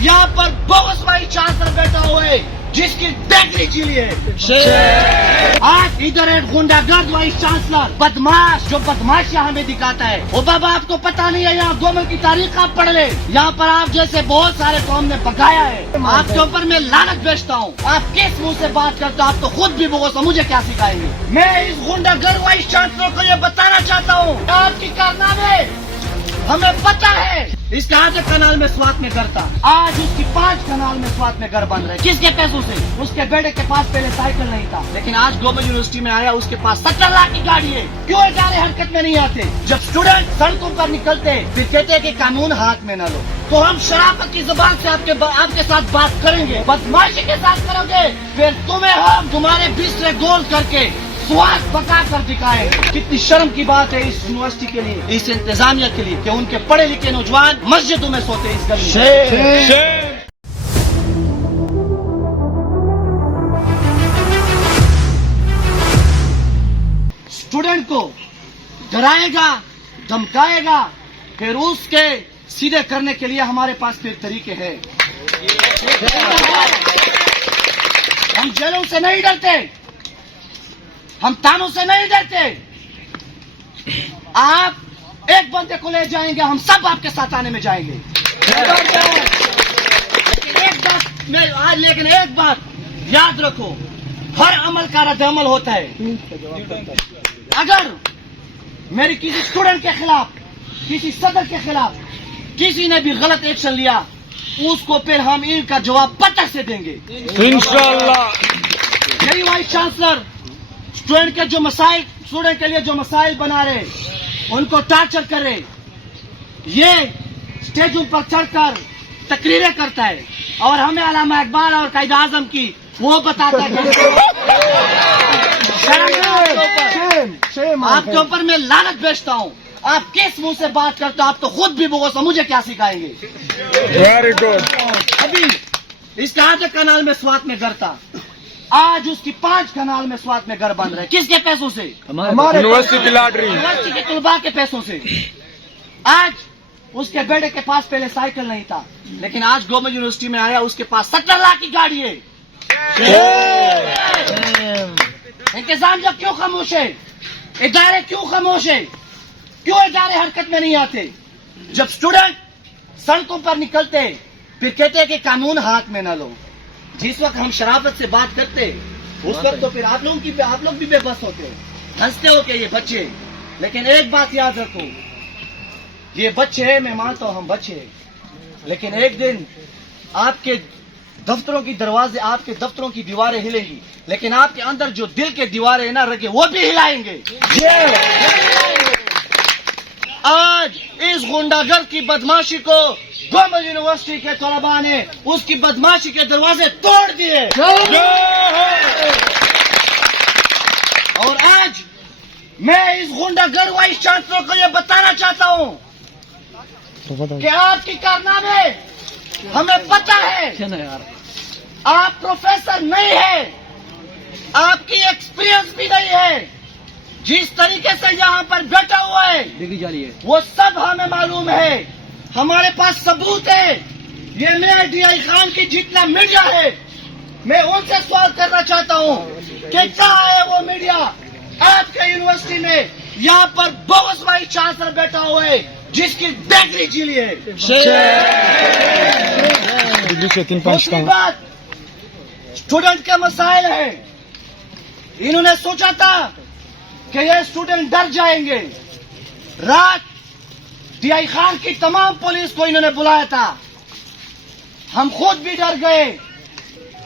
यहाँ पर bogus vice chancellor बैठा हुआ है जिसकी बेकरी चिली है। आज इधर एक गुंडागर्द वाइस चांसलर बदमाश जो बदमाशियां हमें दिखाता है। ओ बाबा आपको पता नहीं है, यहाँ गोमल की तारीख आप पढ़ ले। यहाँ पर आप जैसे बहुत सारे कौम ने बगाया है, आपके ऊपर मैं लानत भेजता हूँ। आप किस मुंह से बात करते हो? आप तो खुद भी बोगस हो, मुझे क्या सिखाएंगे? मैं इस गुंडागर्द वाइस चांसलर को ये बताना चाहता हूँ, आपकी कारनामे हमें पता है। इसके आधे कनाल में स्वात में घर था, आज उसकी 5 कनाल में स्वात में घर बन रहे। किसके पैसों से? उसके बेटे के पास पहले साइकिल नहीं था, लेकिन आज ग्लोबल यूनिवर्सिटी में आया, उसके पास 17 लाख की गाड़ी है। क्यों इदारे हरकत में नहीं आते? जब स्टूडेंट सड़कों पर निकलते फिर कहते हैं कि कानून हाथ में न लो, तो हम शराफत की जुबान से आपके साथ बात करेंगे, बदमाशी के साथ करोगे, फिर तुम्हें हम तुम्हारे बिस्तरे गोल करके स्वाद पका कर दिखाए। कितनी शर्म की बात है इस यूनिवर्सिटी के लिए, इस इंतजामिया के लिए कि उनके पढ़े लिखे नौजवान मस्जिदों में सोते इस गली में। स्टूडेंट को डराएगा, धमकाएगा, फिर उसके सीधे करने के लिए हमारे पास फिर तरीके हैं। हम जेलों से नहीं डरते, हम तानों से नहीं डरते। आप एक बंदे को ले जाएंगे, हम सब आपके साथ आने में जाएंगे। लेकिन एक बात याद रखो, हर अमल का रद्द-अमल होता है। अगर मेरी किसी स्टूडेंट के खिलाफ, किसी सदर के खिलाफ किसी ने भी गलत एक्शन लिया, उसको फिर हम इनका जवाब पत्थर से देंगे इंशाअल्लाह। मेरी वाइस चांसलर स्टूडेंट के लिए जो मसाइल बना रहे, उनको टार्चर कर रहे, ये स्टेजों पर चढ़कर तकरीरें करता है और हमें अल्लामा इकबाल और कायद आजम की वो बताता है। आपके ऊपर मैं लानत भेजता हूँ। आप किस मुंह से बात करते हो? आप तो खुद भी बोगस हो, मुझे क्या सिखाएंगे? Very good. अभी इसके आधे कनाल में स्वात में घर था, आज उसकी 5 कनाल में स्वात में घर बन रहे। किसके पैसों से? हमारे यूनिवर्सिटी की लॉटरी, यूनिवर्सिटी के तलबा के पैसों से। आज उसके बेटे के पास पहले साइकिल नहीं था, लेकिन आज ग्लोबल यूनिवर्सिटी में आया, उसके पास 17 लाख की गाड़ी है। इंतजाम जब क्यों खामोश है? इदारे क्यों खामोश है? क्यों इदारे हरकत में नहीं आते? जब स्टूडेंट सड़कों पर निकलते फिर कहते हैं कि कानून हाथ में न लो। जिस वक्त हम शराफत से बात करते, उस वक्त तो फिर आप लोग भी बेबस होते, हंसते हो कि ये बच्चे। लेकिन एक बात याद रखो, ये बच्चे हैं, मैं मानता हूं हम बच्चे हैं, लेकिन एक दिन आपके दफ्तरों की दरवाजे, आपके दफ्तरों की दीवारें हिलेंगी, लेकिन आपके अंदर जो दिल के दीवारें हैं ना रखे, वो भी हिलाएंगे। आज इस गुंडागर्द की बदमाशी को गोमल यूनिवर्सिटी के तलबा ने उसकी बदमाशी के दरवाजे तोड़ दिए। और आज मैं इस गुंडागर्द वाइस चांसलर को यह बताना चाहता हूं कि आपकी कारनामे हमें पता है। आप प्रोफेसर नहीं है, आपकी एक्सपीरियंस भी नहीं है। जिस तरीके से यहाँ पर बैठा हुआ है वो सब हमें मालूम है, हमारे पास सबूत है। ये मैं DI खान की जितना मीडिया है, मैं उनसे सवाल करना चाहता हूँ कि कहाँ है वो मीडिया? आपके यूनिवर्सिटी में यहाँ पर बोगस वाइस चांसलर बैठा हुआ है जिसकी बेकरी चिली है। दूसरी बात, स्टूडेंट के मसाइल है। इन्होंने सोचा था कि ये स्टूडेंट डर जाएंगे। रात DI खान की तमाम पुलिस को इन्होंने बुलाया था, हम खुद भी डर गए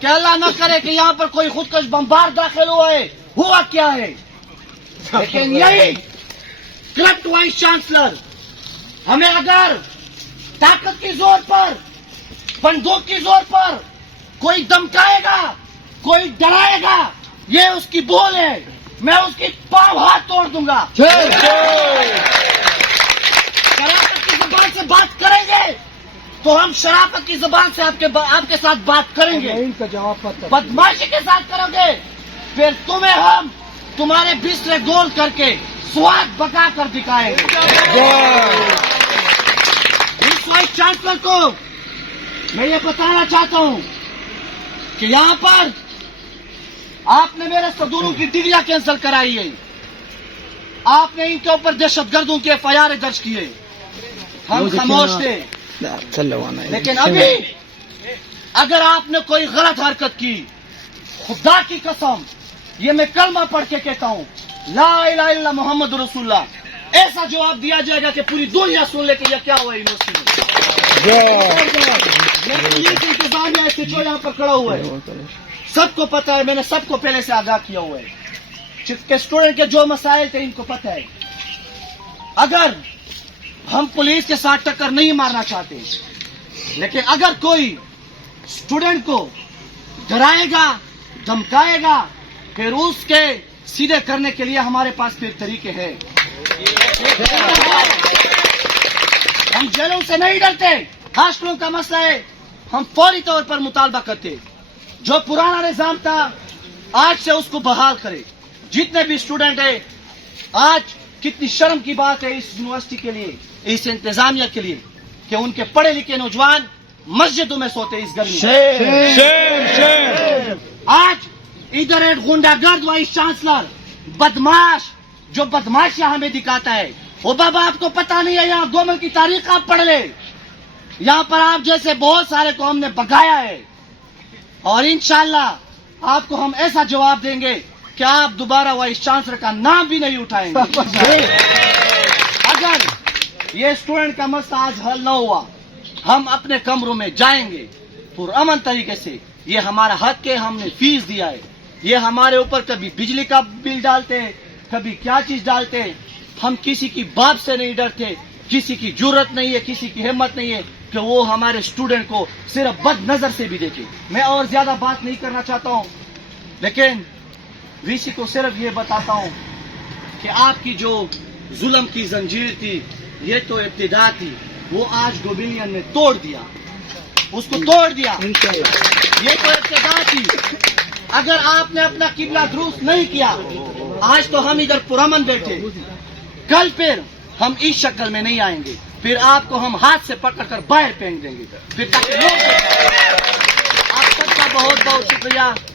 कि अल्लाह न करे कि यहाँ पर कोई खुदकश बमबार दाखिल हुआ है, हुआ क्या है। लेकिन यही करप्ट वाइस चांसलर हमें अगर ताकत की जोर पर, बंदूक की जोर पर कोई धमकाएगा, कोई डराएगा, ये उसकी बोल है, मैं उसकी पांव हाथ तोड़ दूंगा। शराफत की जुबान से बात करेंगे तो हम शराफत की जुबान से आपके साथ बात करेंगे। इनका जवाब बदमाशी के साथ करोगे, फिर तुम्हें हम तुम्हारे बिस्तरे गोल करके स्वाद पका कर दिखाएंगे। इस वाइस चांसलर को میں یہ بتانا چاہتا ہوں کہ یہاں پر آپ نے میرے صدوروں کی ڈگریاں کینسل کرائی ہے، آپ نے ان کے اوپر دہشت گردوں کے FIR درج کیے، ہم خاموش تھے، لیکن ابھی اگر آپ نے کوئی غلط حرکت کی، خدا کی قسم یہ میں کلمہ پڑھ کے کہتا ہوں، لا الہ الا محمد رسول اللہ، ایسا جواب دیا جائے گا کہ پوری دنیا سن لے کہ یہ کیا ہوا یونیورسٹی میں۔ یہ پولیس انتظامیہ SHO یہاں پر کھڑا ہوا ہے، سب کو پتا ہے، میں نے سب کو پہلے سے آگاہ کیا ہوا ہے کہ اسٹوڈنٹ کے جو مسائل تھے ان کو پتہ ہے۔ اگر ہم پولیس کے ساتھ ٹکر نہیں مارنا چاہتے، لیکن اگر کوئی اسٹوڈنٹ کو ڈرائے گا، دھمکائے گا، پھر اس کے سیدھے کرنے کے لیے ہمارے پاس پھر طریقے ہیں۔ ہم جیلوں سے نہیں ڈرتے، ہاسٹلوں کا مسئلہ ہے، ہم فوری طور پر مطالبہ کرتے، جو پرانا نظام تھا آج سے اس کو بحال کرے۔ جتنے بھی اسٹوڈنٹ ہیں، آج کتنی شرم کی بات ہے اس یونیورسٹی کے لیے، اس انتظامیہ کے لیے کہ ان کے پڑھے لکھے نوجوان مسجدوں میں سوتے اس گرمی میں۔ آج ادھر ایک غنڈہ گرد وائس چانسلر بدماش جو بدماشیاں ہمیں دکھاتا ہے، وہ بابا آپ کو پتا نہیں ہے، یہاں گومل کی تاریخ آپ پڑھ لیں، یہاں پر آپ جیسے بہت سارے کو ہم نے بگایا ہے، اور انشاءاللہ آپ کو ہم ایسا جواب دیں گے کہ آپ دوبارہ وائس چانسلر کا نام بھی نہیں اٹھائیں گے۔ اگر یہ اسٹوڈنٹ کا مسئلہ آج حل نہ ہوا، ہم اپنے کمروں میں جائیں گے پرامن طریقے سے، یہ ہمارا حق ہے، ہم نے فیس دیا ہے، یہ ہمارے اوپر کبھی بجلی کا بل ڈالتے ہیں، کبھی کیا چیز ڈالتے ہیں، ہم کسی کی باپ سے نہیں ڈرتے، کسی کی جرت نہیں ہے، کسی کی ہمت نہیں ہے کہ وہ ہمارے اسٹوڈنٹ کو صرف بد نظر سے بھی دیکھے۔ میں اور زیادہ بات نہیں کرنا چاہتا ہوں، لیکن VC کو صرف یہ بتاتا ہوں کہ آپ کی جو ظلم کی زنجیر تھی، یہ تو ابتدا تھی، وہ آج ڈومینین نے توڑ دیا، اس کو توڑ دیا، یہ تو ابتدا تھی۔ اگر آپ نے اپنا قبلہ درست نہیں کیا، آج تو ہم ادھر پرامن بیٹھے، کل پھر ہم اس شکل میں نہیں آئیں گے، پھر آپ کو ہم ہاتھ سے پکڑ کر باہر پھینک دیں گے، پھر تک لوگ آپ سب کا بہت بہت شکریہ۔